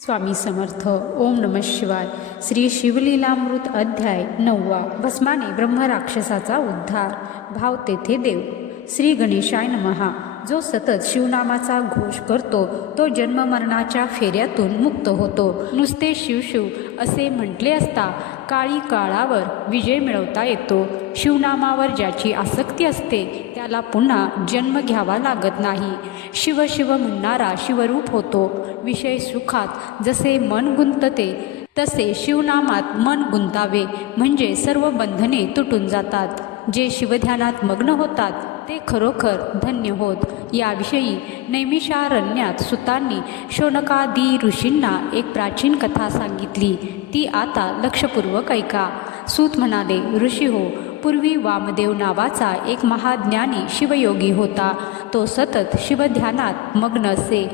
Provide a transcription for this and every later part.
स्वामी समर्थ. ओम नमः शिवाय. श्री शिवलीलामृत अध्याय 9. भस्माने ब्रह्मराक्षसाचा उद्धार. भाव तेथे देव. श्री गणेशाय नमः. जो सतत शिवनामाचा घोष करतो तो जन्ममरणाच्या फेऱ्यातून मुक्त होतो. नुसते शिवशिव असे म्हटले असता काळी काळावर विजय मिळवता येतो. शिवनामावर ज्याची आसक्ती असते त्याला पुन्हा जन्म घ्यावा लागत नाही. शिव शिव म्हणणारा शिवरूप होतो. विषय सुखात जसे मन गुंतते तसे शिवनामात मन गुंतावे म्हणजे सर्व बंधने तुटून जातात. जे शिवध्यानात मग्न होतात ते खरोखर धन्य होत. याविषयी नैमिषारण्यात सुतांनी शौनकादी ऋषींना एक प्राचीन कथा सांगितली. ती आता लक्षपूर्वक ऐका. सूत म्हणाले, ऋषी हो, पूर्वी वामदेव नावाचा एक महाज्ञानी शिवयोगी होता. तो सतत शिवध्यानात मग्न असे.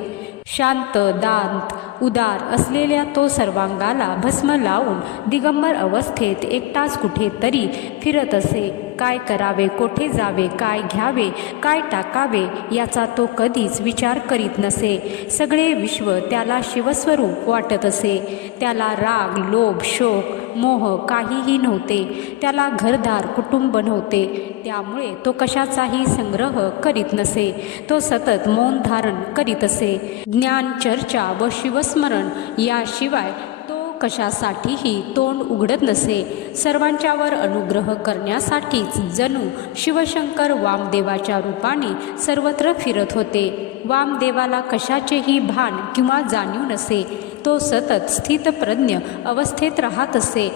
शांत, दांत, उदार असलेल्या तो सर्वांगाला भस्म लावून दिगंबर अवस्थेत एकटाच कुठेतरी फिरत असे. काय करावे, कोठे जावे, काय घ्यावे, काय टाकावे याचा तो कधीच विचार करीत नसे. सगळे विश्व त्याला शिवस्वरूप वाटत असे. त्याला राग, लोभ, शोक, मोह काहीही नव्हते. त्याला घरदार, कुटुंब नव्हते. त्यामुळे तो कशाचाही संग्रह करीत नसे. तो सतत मौन धारण करीत असे. ज्ञान, चर्चा व शिवस्मरण याशिवाय तो कशासाठीही तोंड उघडत नसे. सर्वांच्यावर अनुग्रह करण्यासाठीच जणू शिवशंकर वामदेवाच्या रूपाने सर्वत्र फिरत होते. वामदेवाला कशाचेही भान किंवा जाणीव नसे. तो सतत स्थितप्रज्ञ अवस्थेत राहत असे.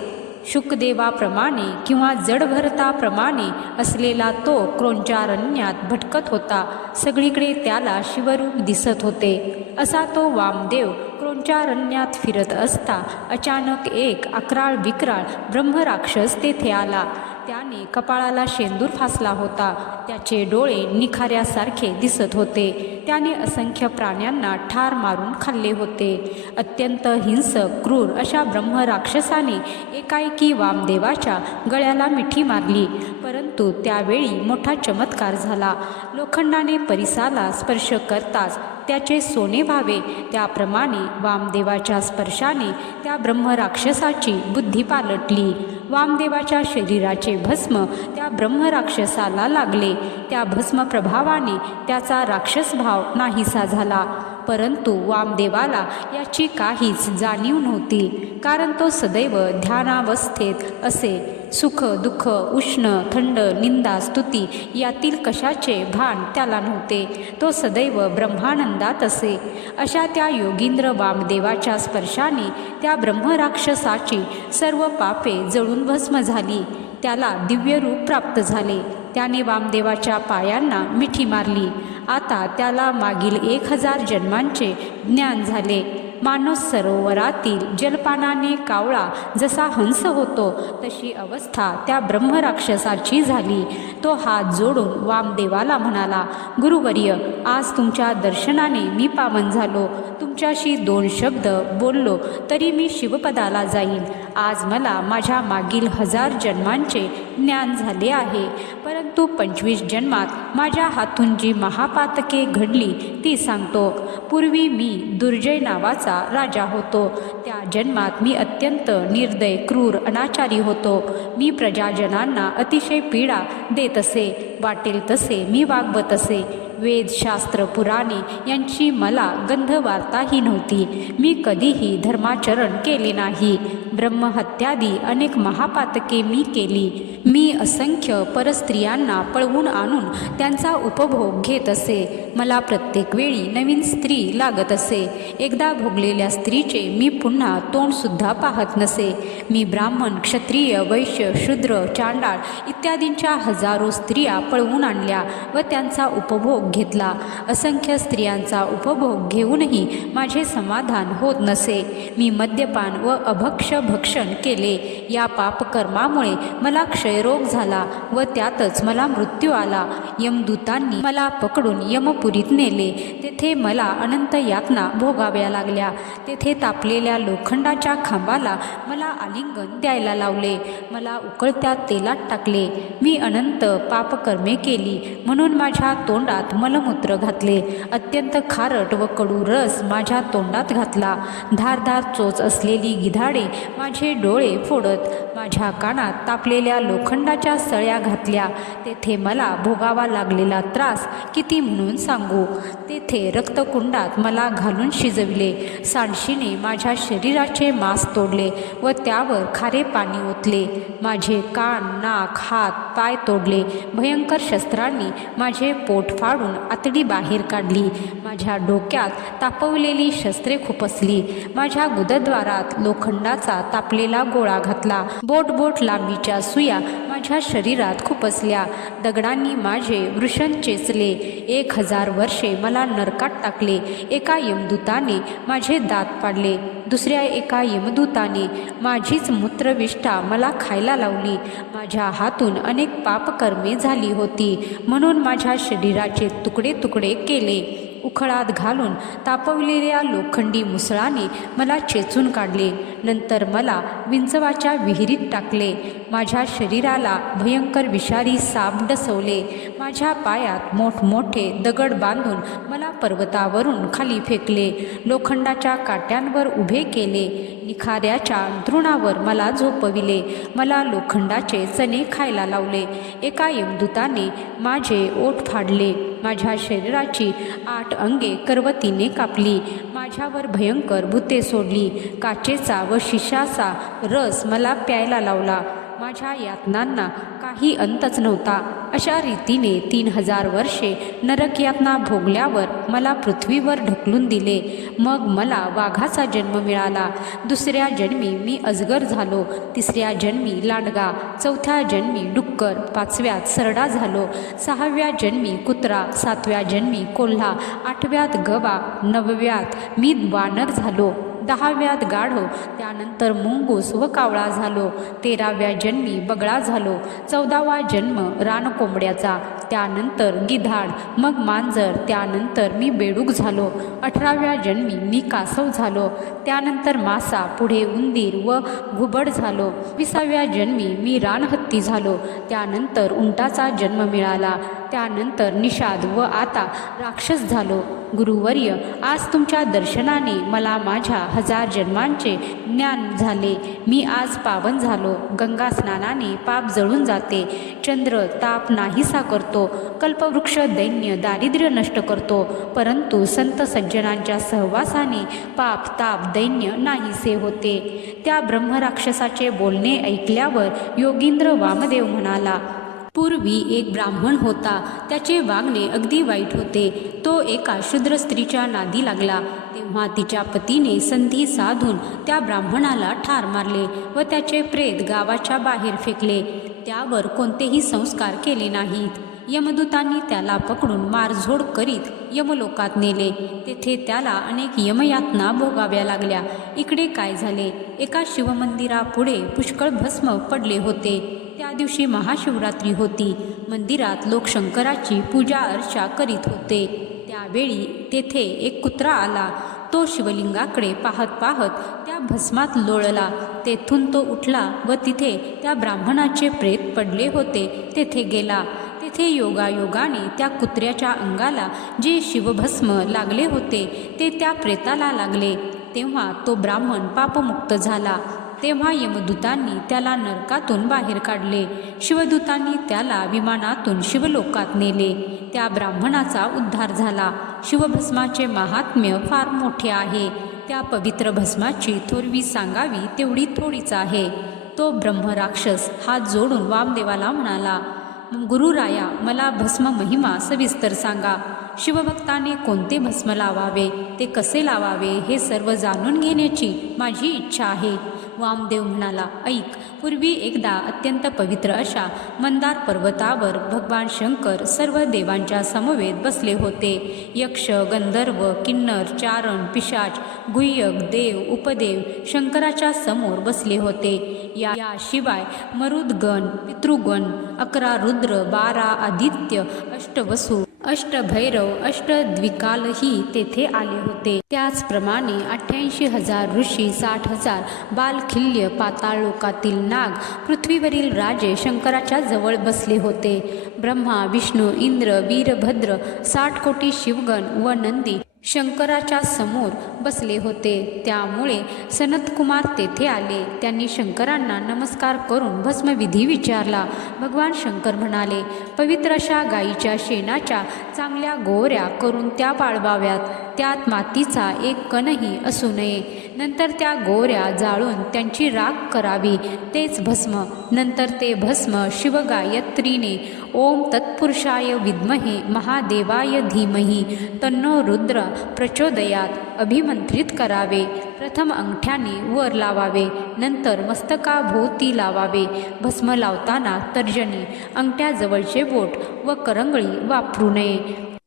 शुकदेवाप्रमाणे किंवा जडभरताप्रमाणे असलेला तो क्रोंचारण्यात भटकत होता. सगळीकडे त्याला शिवरूप दिसत होते. असा तो वामदेव क्रोंचारण्यात फिरत असता अचानक एक अक्राळ विक्राळ ब्रह्मराक्षस तेथे आला. त्याने कपाळाला शेंदूर फासला होता. त्याचे डोळे निखाऱ्यासारखे दिसत होते. त्याने असंख्य प्राण्यांना ठार मारून खाल्ले होते. अत्यंत हिंसक, क्रूर अशा ब्रह्मराक्षसाने एकाएकी वामदेवाच्या गळ्याला मिठी मारली. परंतु त्यावेळी मोठा चमत्कार झाला. लोखंडाने परिसाला स्पर्श करताच त्याचे सोने व्हावे त्याप्रमाणे वामदेवाच्या स्पर्शाने त्या ब्रह्मराक्षसाची बुद्धी पालटली. वामदेवाच्या शरीराचे भस्म त्या ब्रह्मराक्षसाला लागले. त्या भस्म प्रभावाने त्याचा राक्षसभाव नाहीसा झाला. परंतु वामदेवाला याची काहीच जाणीव नव्हती, कारण तो सदैव ध्यानावस्थेत असे. सुख, दुःख, उष्ण, थंड, निंदा, स्तुती यातील कशाचे भान त्याला नव्हते. तो सदैव ब्रह्मानंदात असे. अशा त्या योगींद्र वामदेवाच्या स्पर्शाने त्या ब्रह्मराक्षसाची सर्व पापे जळून भस्म झाली. त्याला दिव्य रूप प्राप्त झाले. त्याने वामदेवाच्या पायांना मिठी मारली. आता त्याला मागील 1000 जन्मांचे ज्ञान झाले. मानस सरोवरातील जलपानाने कावळा जसा हंस होतो तशी अवस्था त्या ब्रह्मराक्षसाची झाली. तो हात जोडून वामदेवाला म्हणाला, गुरुवर्य, आज तुमच्या दर्शनाने मी पावन झालो. तुमच्याशी 2 शब्द बोललो तरी मी शिवपदाला जाईन. आज मला माझ्या मागील 1000 जन्मांचे ज्ञान झाले आहे. परंतु 25 जन्मात माझ्या हातून जी महापातके घडली ती सांगतो. पूर्वी मी दुर्जय नावाचा राजा होतो. त्या जन्मात मी अत्यंत निर्दय, क्रूर, अनाचारी होतो. मी प्रजाजनांना अतिशय पीडा देत असे. वाटेल तसे मी वागवत असे. वेद, शास्त्र, पुराणे यांची मला गंधवार्ताही नव्हती. मी कधीही धर्माचरण केले नाही. ब्रह्महत्यादी अनेक महापातके मी केली. मी असंख्य परस्त्रियांना पळवून आणून त्यांचा उपभोग घेत असे. मला प्रत्येक वेळी नवीन स्त्री लागत असे. एकदा भोगलेल्या स्त्रीचे मी पुन्हा तोंडसुद्धा पाहत नसे. मी ब्राह्मण, क्षत्रिय, वैश्य, शूद्र, चांडाळ इत्यादींच्या हजारो स्त्रिया पळवून आणल्या व त्यांचा उपभोग घेतला. असंख्य स्त्रियांचा उपभोग घेऊनही माझे समाधान होत नसे. मी मद्यपान व अभक्ष भक्षण केले. या पापकर्मामुळे मला क्षयरोग झाला व त्यातच मला मृत्यू आला. यमदूतांनी मला पकडून यमपुरीत नेले. तेथे मला अनंत यातना भोगाव्या लागल्या. तेथे तापलेल्या लोखंडाच्या खांबाला मला आलिंगन द्यायला लावले. मला उकळत्या तेलात टाकले. मी अनंत पापकर्मे केली म्हणून माझ्या तोंडात मलमूत्र घातले. अत्यंत खारट व कडू रस माझ्या तोंडात घातला. धारदार चोच असलेली गिधाडे माझे डोळे फोडत. माझ्या कानात तापलेल्या लोखंडाच्या सळ्या घातल्या. तेथे मला भोगावा लागलेला त्रास किती म्हणून सांगू. तेथे रक्तकुंडात मला घालून शिजविले. सांडशीने माझ्या शरीराचे मांस तोडले व त्यावर खारे पाणी ओतले. माझे कान, नाक, हात, पाय तोडले. भयंकर शस्त्रांनी माझे पोट फाडून आतडी बाहेर काढली. माझ्या डोक्यात तापवलेली शस्त्रे खुपसली. माझ्या गुदद्वारात लोखंडाचा तापलेला गोळा घातला. बोट लांबीच्या सुया माझ्या शरीरात खुपसल्या. दगडांनी माझे वृषण चेचले. 1000 वर्षे मला नरकात टाकले. एका यमदूताने माझे दात पाडले. दुसऱ्या एका यमदूताने माझीच मूत्रविष्ठा मला खायला लावली. माझ्या हातून अनेक पापकर्मे झाली होती म्हणून माझ्या शरीराचे तुकडे तुकडे केले. उखळात घालून तापवलेल्या लोखंडी मुसळाने मला चेचून काढले. नंतर मला विंचवाच्या विहिरीत टाकले. माझ्या शरीराला भयंकर विषारी साप डसवले. माझ्या पायात मोठमोठे दगड बांधून मला पर्वतावरून खाली फेकले. लोखंडाच्या काट्यांवर उभे केले. निखाऱ्याच्या अंथरुणावर मला झोपविले. मला लोखंडाचे चणे खायला लावले. एका यमदूताने माझे ओठ फाडले. माझ्या शरीराची 8 अंगे करवतीने कापली. माझ्यावर भयंकर भूते सोडली. काचेचा व शिशाचा रस मला प्यायला लावला. माझ्या यातनांना काही अंतच नव्हता. अशा रीतीने 3000 वर्षे नरक यातना भोगल्यावर मला पृथ्वीवर ढकलून दिले. मग मला वाघाचा जन्म मिळाला. दुसऱ्या जन्मी मी अजगर झालो. तिसऱ्या जन्मी लांडगा. चौथ्या जन्मी डुक्कर. 5व्यात सरडा झालो. 6व्या जन्मी कुत्रा. 7व्या जन्मी कोल्हा. 8व्यात गवा. 9व्यात मी वानर झालो. 10व्यात गाढव. त्यानंतर मुंगूस व कावळा झालो. 13व्या जन्मी बगळा झालो. 14वा जन्म रानकोंबड्याचा. त्यानंतर गिधाड. मग मांजर. त्यानंतर मी बेडूक झालो. 18व्या जन्मी मी कासव झालो. त्यानंतर मासा. पुढे उंदीर व घुबड झालो. 20व्या जन्मी मी रानहत्ती झालो. त्यानंतर उंटाचा जन्म मिळाला. त्यानंतर निषाद व आता राक्षस झालो. गुरुवर्य, आज तुमच्या दर्शनाने मला माझ्या 1000 जन्मांचे ज्ञान झाले. मी आज पावन झालो. गंगा स्नानाने पाप जळून जाते. चंद्र ताप नाहीसा करतो. कल्पवृक्ष दैन्य दारिद्र्य नष्ट करतो. परंतु संत सज्जनांच्या सहवासाने पाप ताप दैन्य नाहीसे होते. त्या ब्रह्मराक्षसाचे बोलणे ऐकल्यावर योगींद्र वामदेव म्हणाला, पूर्वी एक ब्राह्मण होता. त्याचे वागणे अगदी वाईट होते. तो एका शूद्र स्त्रीच्या नादी लागला. तेव्हा तिच्या पतीने संधी साधून त्या ब्राह्मणाला ठार मारले व त्याचे प्रेत गावाच्या बाहेर फेकले. त्यावर कोणतेही संस्कार केले नाहीत. यमदूतांनी त्याला पकडून मारझोड करीत यमलोकात नेले. तेथे त्याला अनेक यमयातना भोगाव्या लागल्या. इकडे काय झाले? एका शिवमंदिरापुढे पुष्कळ भस्म पडले होते. त्या दिवशी महाशिवरात्री होती. मंदिरात लोक शंकराची पूजा अर्चा करीत होते. त्यावेळी तेथे एक कुत्रा आला. तो शिवलिंगाकडे पाहत पाहत त्या भस्मात लोळला. तेथून तो उठला व तिथे त्या ब्राह्मणाचे प्रेत पडले होते तेथे गेला. तेथे योगायोगाने त्या कुत्र्याच्या अंगाला जे शिवभस्म लागले होते ते त्या प्रेताला लागले. तेव्हा तो ब्राह्मण पापमुक्त झाला. तेव्हा यमदूतांनी त्याला नरकातून बाहेर काढले. शिवदूतांनी त्याला विमानातून शिवलोकात नेले. त्या ब्राह्मणाचा उद्धार झाला. शिवभस्माचे महात्म्य फार मोठे आहे. त्या पवित्र भस्माची थोरवी सांगावी तेवढी थोडीच आहे. तो ब्रह्मराक्षस हात जोडून वामदेवाला म्हणाला, गुरुराया, मला भस्म महिमा सविस्तर सांगा. शिवभक्ताने कोणते भस्म लावावे, ते कसे लावावे हे सर्व जाणून घेण्याची माझी इच्छा आहे. वामदेव म्हणाला, ऐक. पूर्वी एकदा अत्यंत पवित्र अशा मंदार पर्वतावर भगवान शंकर सर्व देवांच्या समवेत बसले होते. यक्ष, गंधर्व, किन्नर, चारण, पिशाच, गुह्यक, देव, उपदेव शंकराच्या समोर बसले होते. याशिवाय मरुदगण, पितृगण, 11 रुद्र, 12 आदित्य, 8 वसु, अष्टभैरव अष्टद्विकालही तेथे आले होते. त्याचप्रमाणे 88,000 ऋषी, 60,000 बालखिल्य, पाताळलोकातील नाग, पृथ्वीवरील राजे शंकराच्या जवळ बसले होते. ब्रह्मा, विष्णू, इंद्र, वीरभद्र, 60 कोटी शिवगण व नंदी शंकराच्या समोर बसले होते. त्यामुळे सनतकुमार तेथे आले. त्यांनी शंकरांना नमस्कार करून भस्मविधी विचारला. भगवान शंकर म्हणाले, पवित्र अशा गायीच्या शेणाच्या चांगल्या गोवऱ्या करून त्या वाळवाव्यात. त्यात मातीचा एक कणही असू नये. नंतर त्या गोवऱ्या जाळून त्यांची राख करावी, तेच भस्म. नंतर ते भस्म शिवगायत्रीने ओम तत्पुरुषाय विद्महे महादेवाय धीमहि तन्नो रुद्र प्रचोदयात अभिमंत्रित करावे. प्रथम अंगठ्याने वर लावावे, नंतर मस्तकाभोवती लावावे. भस्म लावताना तर्जनी, अंगठ्याजवळचे बोट व करंगळी वापरू नये.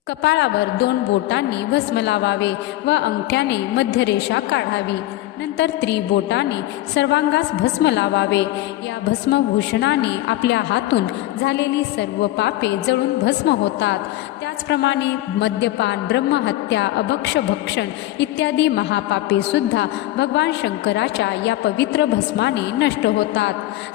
कपाळावर 2 बोटांनी भस्म लावावे व अंगठ्याने मध्यरेषा काढावी. नंतर त्रिबोटाने सर्वांगास भस्म लावावे. या भस्मभूषणाने आपल्या हातून झालेली सर्व पापे जळून भस्म होतात. त्याचप्रमाणे मद्यपान, ब्रह्महत्या, अभक्ष भक्षण इत्यादी महापापे सुद्धा भगवान शंकराच्या या पवित्र भस्माने नष्ट होतात.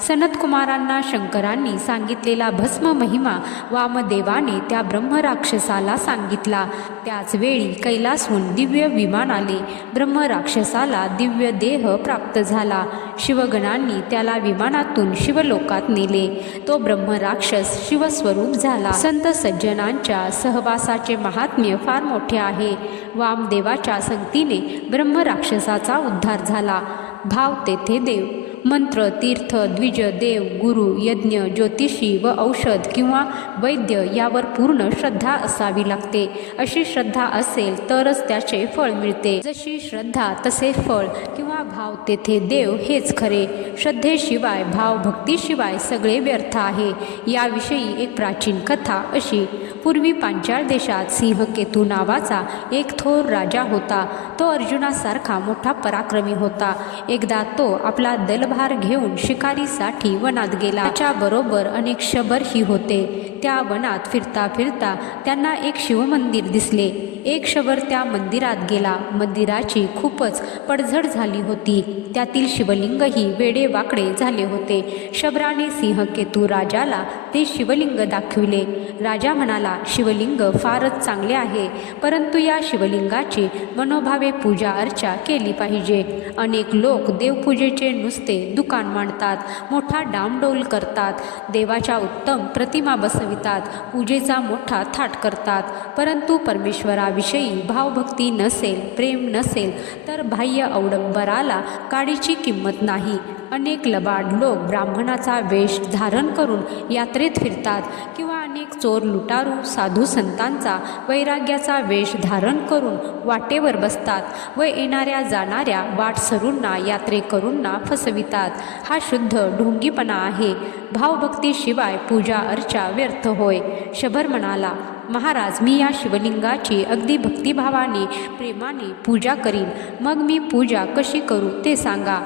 सनतकुमारांना शंकरांनी सांगितलेला भस्म महिमा वामदेवाने त्या ब्रह्मराक्षसाला सांगितला. त्याच वेळी कैलासहून दिव्य विमान आले. ब्रह्मराक्षसाला दिव्य देह प्राप्त झाला. शिवगणांनी त्याला विमानातून शिवलोकात नेले. तो ब्रह्मराक्षस शिवस्वरूप झाला. संत सज्जनांच्या सहवासाचे महात्म्य फार मोठे आहे. वामदेवाच्या संगतीने ब्रह्मराक्षसाचा उद्धार झाला. भाव तेथे देव. मंत्र, तीर्थ, द्विज, देव, गुरु, यज्ञ, ज्योतिषी व औषध किंवा वैद्य यावर पूर्ण श्रद्धा असावी लागते. अशी श्रद्धा असेल तरच त्याचे फळ मिळते. जशी श्रद्धा तसे फळ किंवा भाव तेथे देव हेच खरे. श्रद्धेशिवाय भाव भक्तीशिवाय सगळे व्यर्थ आहे. याविषयी एक प्राचीन कथा अशी. पूर्वी पांचाळ देशात सिंहकेतू नावाचा एक थोर राजा होता. तो अर्जुनासारखा मोठा पराक्रमी होता. एकदा तो आपला दलभार घेऊन शिकारीसाठी वनात गेला. त्याच्याबरोबर अनेक शबरही होते. त्या वनात फिरता फिरता त्यांना एक शिवमंदिर दिसले. एक शबर त्या मंदिरात गेला. मंदिराची खूपच पडझड झाली होती. त्यातील शिवलिंगही वेडे वाकडे झाले होते. शबराने सिंहकेतू राजाला ते शिवलिंग दाखविले. राजा म्हणाला, शिवलिंग फारच चांगले आहे, परंतु या शिवलिंगाची मनोभावे पूजा अर्चा केली पाहिजे. अनेक लोक देवपूजेचे नुसते दुकान मांडतात, मोठा डामडौल करतात, देवाच्या उत्तम प्रतिमा बसवितात, पूजेचा मोठा थाट करतात. परंतु परमेश्वराविषयी भावभक्ती नसेल, प्रेम नसेल तर बाह्य अवडंबराला काडीची किंमत नाही. अनेक लबाड लोक ब्राह्मणाचा वेश धारण करून यात्रेत फिरतात किंवा अनेक चोर लुटारू साधू संतांचा वैराग्याचा वेश धारण करून वाटेवर बसतात व येणाऱ्या जाणाऱ्या वाटसरूंना यात्रेकरूंना फसवितात. हा शुद्ध ढोंगीपणा आहे. भावभक्तीशिवाय पूजा अर्चा व्यर्थ होय. शबर म्हणाला, महाराज, मी या शिवलिंगाची अगदी भक्तिभावाने प्रेमाने पूजा करीन. मग मी पूजा कशी करू ते सांगा.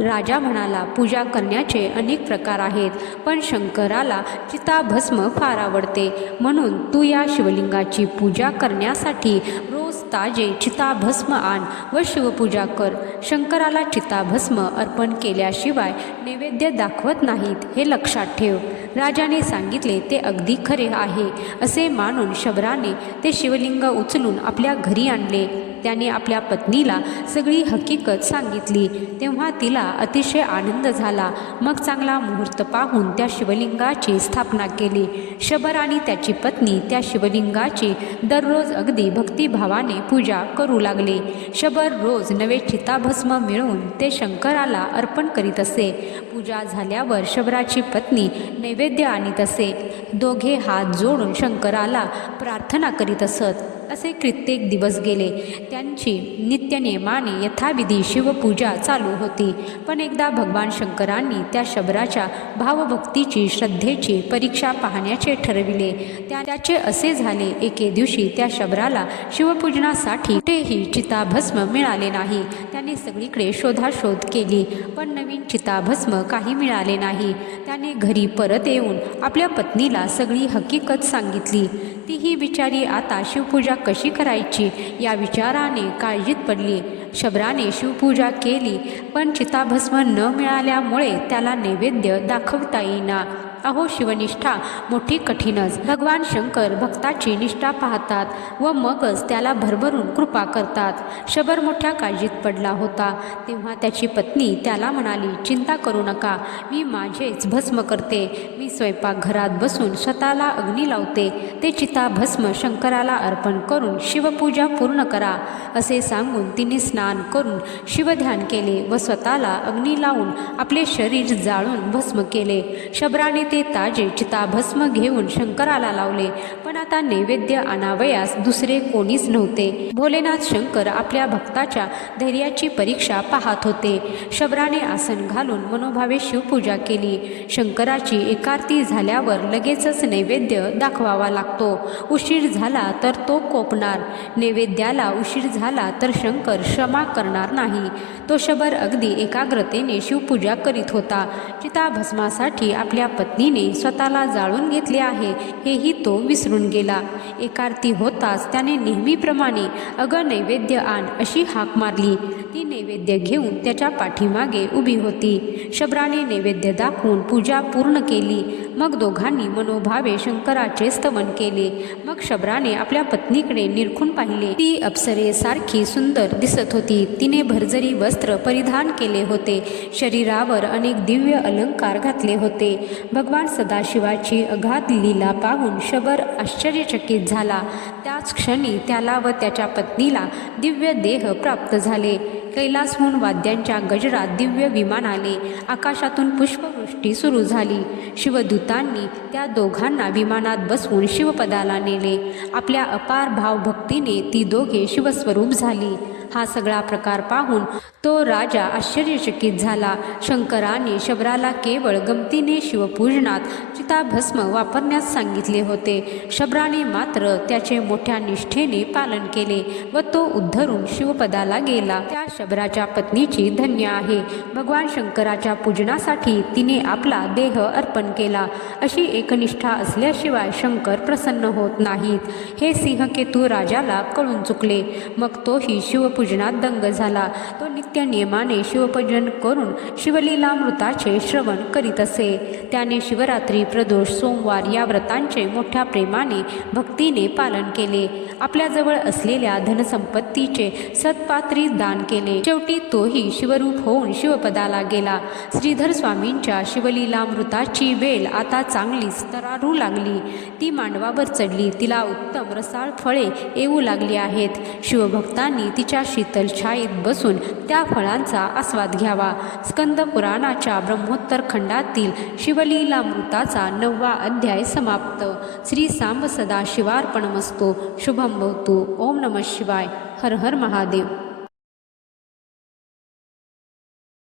राजा म्हणाला, पूजा करण्याचे अनेक प्रकार आहेत, पण शंकराला चिताभस्म फार आवडते. म्हणून तू या शिवलिंगाची पूजा करण्यासाठी रोज ताजे चिताभस्म आण व शिवपूजा कर. शंकराला चिताभस्म अर्पण केल्याशिवाय नैवेद्य दाखवत नाहीत, हे लक्षात ठेव. राजाने सांगितले ते अगदी खरे आहे असे मानून शबराने ते शिवलिंग उचलून आपल्या घरी आणले. त्याने आपल्या पत्नीला सगळी हकीकत सांगितली. तेव्हा तिला अतिशय आनंद झाला. मग चांगला मुहूर्त पाहून त्या शिवलिंगाची स्थापना केली. शबर आणि त्याची पत्नी त्या शिवलिंगाची दररोज अगदी भक्तिभावाने पूजा करू लागले. शबर रोज नवे चिताभस्म मिळवून ते शंकराला अर्पण करीत असे. पूजा झाल्यावर शबराची पत्नी नैवेद्य आणीत असे. दोघे हात जोडून शंकराला प्रार्थना करीत असत. असे कित्येक दिवस गेले. त्यांची नित्यनेमाने यथाविधी शिवपूजा चालू होती. पण एकदा भगवान शंकरांनी त्या शबराच्या भावभक्तीची श्रद्धेची परीक्षा पाहण्याचे ठरविले. त्याचे असे झाले, एके दिवशी त्या शबराला शिवपूजनासाठी कुठेही चिताभस्म मिळाले नाही. त्याने सगळीकडे शोधाशोध केली, पण नवीन चिताभस्म काही मिळाले नाही. त्याने घरी परत येऊन आपल्या पत्नीला सगळी हकीकत सांगितली. तीही बिचारी आता शिवपूजा कशी करायची या विचाराने काळजीत पडली. शबराने शिवपूजा केली, पण चिताभस्म न मिळाल्यामुळे त्याला नैवेद्य दाखवता येईना. अहो, शिवनिष्ठा मोठी कठीणच. भगवान शंकर भक्ताची निष्ठा पाहतात व मगच त्याला भरभरून कृपा करतात. शबर मोठ्या काळजीत पडला होता. तेव्हा त्याची पत्नी त्याला म्हणाली, चिंता करू नका, मी माझेच भस्म करते. मी स्वयंपाकघरात बसून स्वतःला अग्नी लावते. ते चिताभस्म शंकराला अर्पण करून शिवपूजा पूर्ण करा. असे सांगून तिने स्नान करून शिवध्यान केले व स्वतःला अग्नी लावून आपले शरीर जाळून भस्म केले. शबराने ते ताजे चिताभस्म घेऊन शंकराला लावले, पण आता नैवेद्य आणावयास दुसरे कोणीच नव्हते. भोलेनाथ शंकर आपल्या भक्ताच्या धैर्याची परीक्षा पाहत होते. शबराने आसन घालून मनोभावे शिवपूजा केली. शंकराची एकारती झाल्यावर लगेचच नैवेद्य दाखवावा लागतो. उशीर झाला तर तो कोपणार. नैवेद्याला उशीर झाला तर शंकर क्षमा करणार नाही. तो शबर अगदी एकाग्रतेने शिवपूजा करीत होता. चिताभस्मासाठी आपल्या पत्नीने स्वतःला जाळून घेतले आहे हेही तो विसरून गेला. एकारती होताच त्याने नेहमीप्रमाणे अग नैवेद्य आण अशी हाक मारली. ती नैवेद्य घेऊन त्याच्या पाठीमागे उभी होती. शबराने नैवेद्य दाखवून पूजा पूर्ण केली. मग दोघांनी मनोभावे शंकराचे स्तवन केले. मग शबराने आपल्या पत्नीकडे निरखून पाहिले. ती अप्सरेसारखी सुंदर दिसत होती. तिने भरजरी वस्त्र परिधान केले होते. शरीरावर अनेक दिव्य अलंकार घातले होते. भगवान सदाशिवाची अगाध लीला पाहून शबर आश्चर्यचकित झाला. त्याच क्षणी त्याला व त्याच्या पत्नीला दिव्य देह प्राप्त झाले. कैलासहून वाद्यांच्या गजरात दिव्य विमान आले. आकाशातून पुष्पवृष्टी सुरू झाली. शिवदूतांनी त्या दोघांना विमानात बसवून शिवपदाला नेले. आपल्या अपार भावभक्तीने ती दोघे शिवस्वरूप झाली. हा सगळा प्रकार पाहून तो राजा आश्चर्यचकित झाला. शंकराने शबराला केवळ गमतीने शिवपूजनात चिताभस्म वापरण्यास सांगितले होते. शबराने मात्र त्याचे मोठ्या निष्ठेने पालन केले व तो उद्धरून शिवपदाला गेला. त्या शबराच्या पत्नीची धन्य आहे. भगवान शंकराच्या पूजनासाठी तिने आपला देह अर्पण केला. अशी एकनिष्ठा असल्याशिवाय शंकर प्रसन्न होत नाहीत. हे सिंहकेतू राजाला कळून चुकले. मग तोही शिवपूजनात दंग झाला. तो नित्य नियमाने शिवपूजन करून शिवलीलामृताचे श्रवण करीत असे. त्याने शिवरात्री, प्रदोष, सोमवार या व्रतांचे मोठ्या प्रेमाने भक्तीने पालन केले. आपल्याजवळ असलेल्या धनसंपत्तीचे सत्पात्री दान केले. शेवटी तोही शिवरूप होऊन शिवपदाला गेला. श्रीधर स्वामींच्या शिवलीलामृताची वेल आता चांगलीच तरारू लागली. ती मांडवावर चढली. तिला उत्तम रसाळ फळे येऊ लागली आहेत. शिवभक्तांनी तिच्या शीतल छायेत बसून त्या फळांचा आस्वाद घ्यावा. स्कंद पुराणाच्या ब्रह्मोत्तर खंडातील शिवलीलामृताचा 9वा अध्याय समाप्त. श्री सांब सदाशिवार्पणमस्तु. शुभम भवतु. ओम नमः शिवाय. हर हर महादेव.